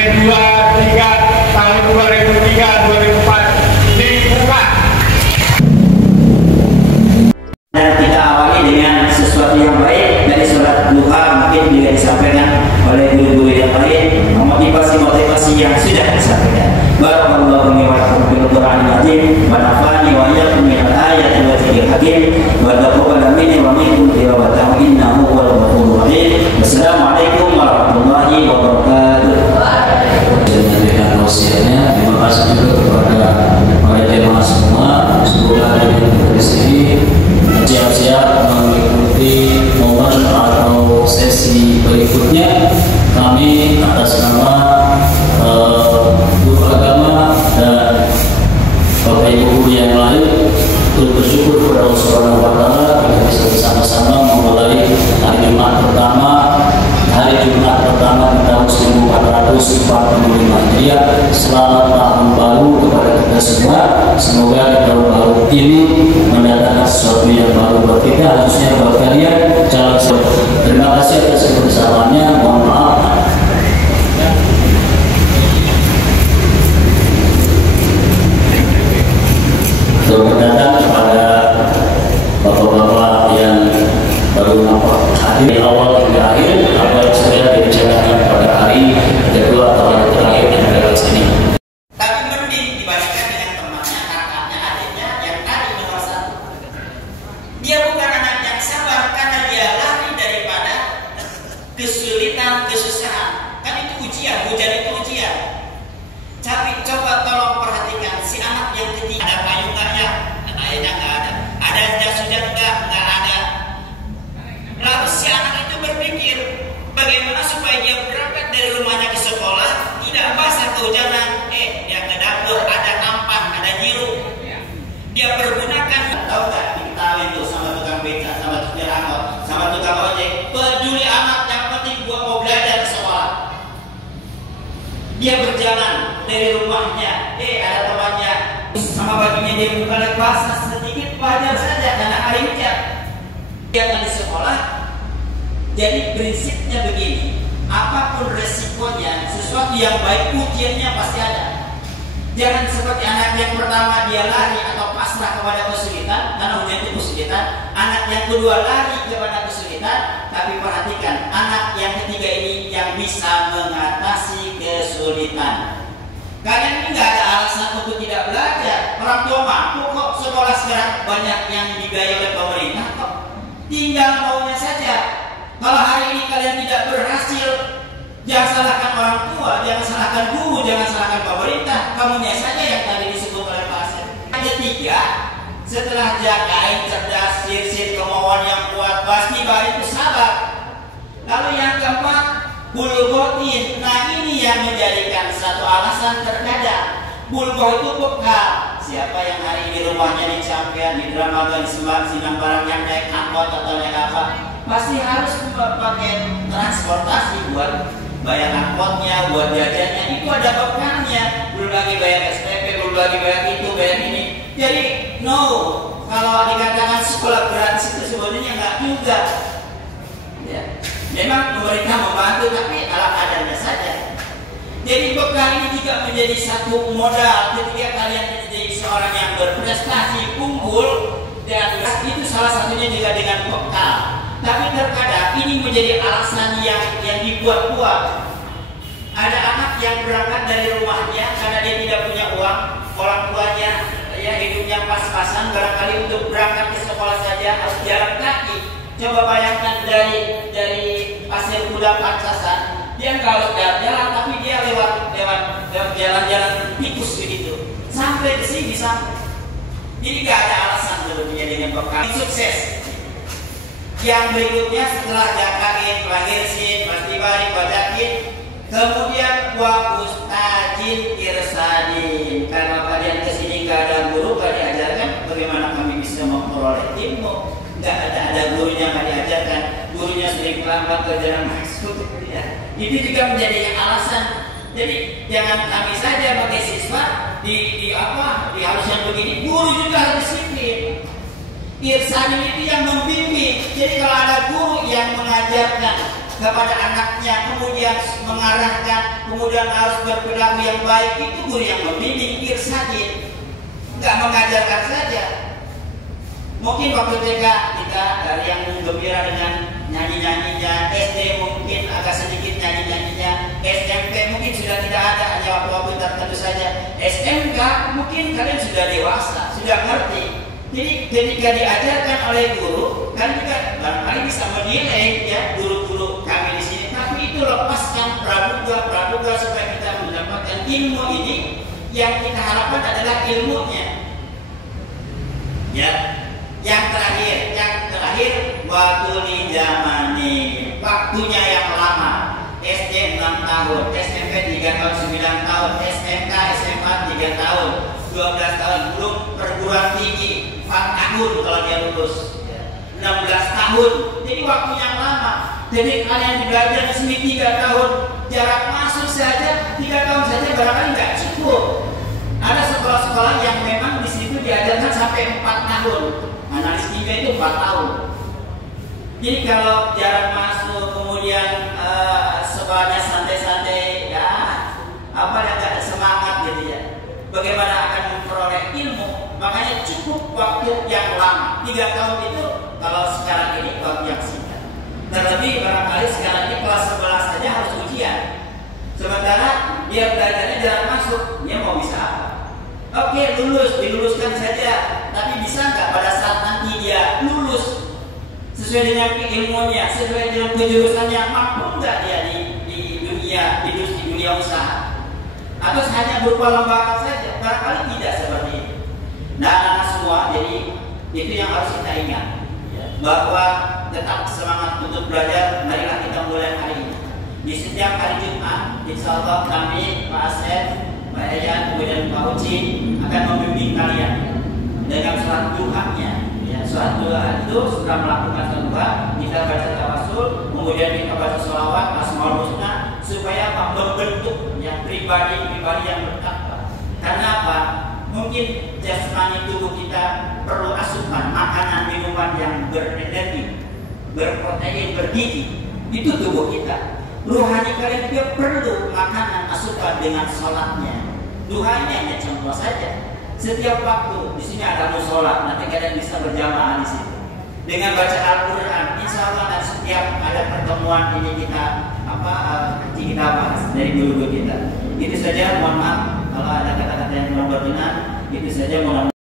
SP23 tahun 2003-2004 dibuka. Dan kita awali dengan sesuatu yang baik dari sholat duha, mungkin juga disampaikan oleh guru-guru yang lain, motivasi-motivasi yang sudah disampaikan. Barakallahu li wa lakum fil Qur'anil azim wa nafa'ani wa iyyakum min al-ayati wa dzikril hakim wa taqabbal minni wa minkum tilawatahu innahu huwal ghafurur rahim. Wassalamualaikum warahmatullahi wabarakatuh. Dengan wasiatnya, terima kasih juga kepada para jemaah semua. Semoga ada yang dari sini siap-siap mengikuti momen atau sesi berikutnya. Kami atas nama guru agama dan bapak ibu yang lain bersyukur kepada Allah Subhanahu wa Ta'ala kita bisa bersama-sama memulai hari Jumat pertama di tahun 1445 Hijriah. Selamat tahun baru kepada kita semua. Semoga di tahun baru ini mendatangkan sesuatu yang baru buat kita, khususnya buat kalian. Terima kasih atas kebersamaannya. Mohon maaf. Selamat datang kepada bapak-bapak yang baru nampak hadir awal hingga akhir, apa yang sudah dibicarakan pada hari kedua atau hari terakhir yang ada di sini. Tapi mending dibandingkan dengan temannya, kakaknya, adiknya yang tadi nomor satu. Dia bukan anak yang sabar karena dia lari daripada kesulitan, kesusahan. Kan itu ujian, hujan itu ujian. Tapi coba tolong perhatikan si anak yang ketiga, ada payung nggak ya? Ayahnya nggak ada. Ada jas hujan nggak ada. Lalu si anak itu berpikir bagaimana supaya dia berangkat dari rumahnya ke sekolah tidak basah kehujanan. Dia ke dapur, ada nampan, ada jiru. Dia pergunakan, tahu nggak, diketahui itu sama tukang beca, sama tukang angkot, sama tukang ojek. Peduli amat, yang penting gua mau belajar ke sekolah. Dia berjalan dari rumahnya, ada temannya, sama bajunya dia buka lagi basah sedikit, wajar saja karena hari hujan. Dia akan di sekolah. Jadi prinsipnya begini, apapun resikonya, sesuatu yang baik ujiannya pasti ada. Jangan seperti anak yang pertama dia lari atau pasrah kepada kesulitan karena ujian itu kesulitan. Anak yang kedua lari kepada kesulitan. Tapi perhatikan, anak yang ketiga ini yang bisa mengatasi kesulitan. Kalian ini nggak ada alasan untuk tidak belajar. Orang tua mampu kok, sekolah sekarang banyak yang dibiayai oleh pemerintah kok. Tinggal maunya saja. Kalau hari ini kalian tidak berhasil, jangan salahkan orang tua, jangan salahkan guru, jangan salahkan pemerintah. Kamunya saja yang tadi disebut oleh Pak Asep. Ketiga, setelah jagain, cerdas, sirsit, kemauan yang kuat, pasti itu sabar. Lalu yang keempat, bulgotin. Nah ini yang menjadikan satu alasan terkadang. Bulgoh itu bekal. Siapa yang hari ini rumahnya dicampian, di dramakan, senang barang yang naik angkot atau naik apa, pasti harus pakai transportasi buat bayar angkotnya, buat jajannya. Itu ada bekalnya. Belum lagi bayar SPP, belum lagi bayar itu, bayar ini. Jadi no, kalau dikatakan sekolah gratis itu sebenarnya nggak juga. Ya. Memang pemerintah membantu, tapi ala kadarnya saja. Jadi bekal ini juga menjadi satu modal ketika kalian menjadi seorang yang berprestasi, unggul, dan itu salah satunya juga dengan bekal. Tapi terkadang ini menjadi alasan yang dibuat-buat. Ada anak yang berangkat dari rumahnya karena dia tidak punya uang, orang tuanya ya hidupnya pas-pasan, barangkali untuk berangkat ke sekolah saja harus jalan kaki. Coba bayangkan dari Pasir Kuda Pancasar, dia nggak harus jalan-jalan, tapi dia lewat jalan-jalan tikus begitu sampai ke sini sampai. Jadi nggak ada alasan sebetulnya dengan bekal sukses. Yang berikutnya setelah jakain, lahirsin, mastibari, bajakin, kemudian wa ustajin irsadin. Karena kalian kesini nggak ada guru, nggak diajarkan bagaimana kami bisa memperoleh ilmu. Nggak ada gurunya, nggak diajarkan. Gurunya sering lambat kerjaan maksud. Ya. Itu juga menjadi alasan. Jadi jangan kami saja pakai siswa di harus yang begini. Guru juga harus disiplin. Irsadin itu yang membimbing. Jadi kalau ada guru yang mengajarkan kepada anaknya, kemudian mengarahkan, kemudian harus berperilaku yang baik, itu guru yang membimbing irsyadin, nggak mengajarkan saja. Mungkin waktu TK kita dari yang gembira dengan nyanyi-nyanyinya, SD mungkin agak sedikit nyanyi-nyanyinya, SMP mungkin sudah tidak ada, hanya waktu-waktu tertentu saja. SMK mungkin kalian sudah dewasa, sudah ngerti. Jadi ketika diajarkan oleh guru, kan juga barangkali bisa menilai ya guru-guru kami di sini. Tapi itu lepaskan praduga supaya kita mendapatkan ilmu ini. Yang kita harapkan adalah ilmunya. Ya. Yang terakhir waktu di zamani, waktunya yang lama. SD 6 tahun, SMP 3 tahun 9 tahun, SMK SMA 3 tahun, 12 tahun, belum perguruan tinggi 4 tahun kalau dia lulus, 16 tahun. Jadi waktunya lama. Jadi kalian belajar di sini 3 tahun, jarak masuk saja 3 tahun saja barangkali nggak cukup. Ada sekolah-sekolah yang memang di situ diajarkan sampai 4 tahun. Analis kimia itu 4 tahun. Jadi kalau jarak masuk kemudian sekolahnya santai-santai, ya apa yang nggak semangat gitu ya. Bagaimana akan memperoleh ilmu? Makanya cukup waktu yang lama. 3 tahun itu kalau sekarang ini waktu yang singkat. Terlebih barangkali sekarang ini kelas 11 saja harus ujian. Sementara dia belajarnya jarak masuk, dia mau bisa apa? Oke, diluluskan saja. Tapi bisa nggak pada saat nanti dia lulus sesuai dengan ilmunya, sesuai dengan kejurusannya, mampu nggak dia di dunia usaha? Atau hanya berupa lembaga saja? Barangkali tidak seperti itu. Nah, anak semua, jadi itu yang harus kita ingat, ya, bahwa tetap semangat untuk belajar. Marilah kita mulai hari ini. Di setiap hari Jumat, insya Allah kami, Pak Asep, Mbak Eyan, kemudian Pak Uci akan membimbing kalian dengan sholat duhanya. Ya, sholat duha itu sudah melakukan duha, kita baca tawasul, kemudian kita baca sholawat, asmaul husna, supaya apa? Membentuk yang pribadi yang bertakwa. Karena apa? Mungkin jasmani tubuh kita perlu asupan makanan minuman yang berenergi, berprotein, bergizi. Itu tubuh kita. Ruhani kalian juga perlu makanan asupan dengan sholatnya. Duhanya hanya contoh saja. Setiap waktu di sini ada musola, nanti kalian bisa berjamaah di sini. Dengan baca Al-Quran, insya Allah dan setiap ada pertemuan ini kita bahas dari guru-guru kita. Itu saja, mohon maaf kalau ada kata-kata yang kurang berkenan. Itu saja, mohon maaf.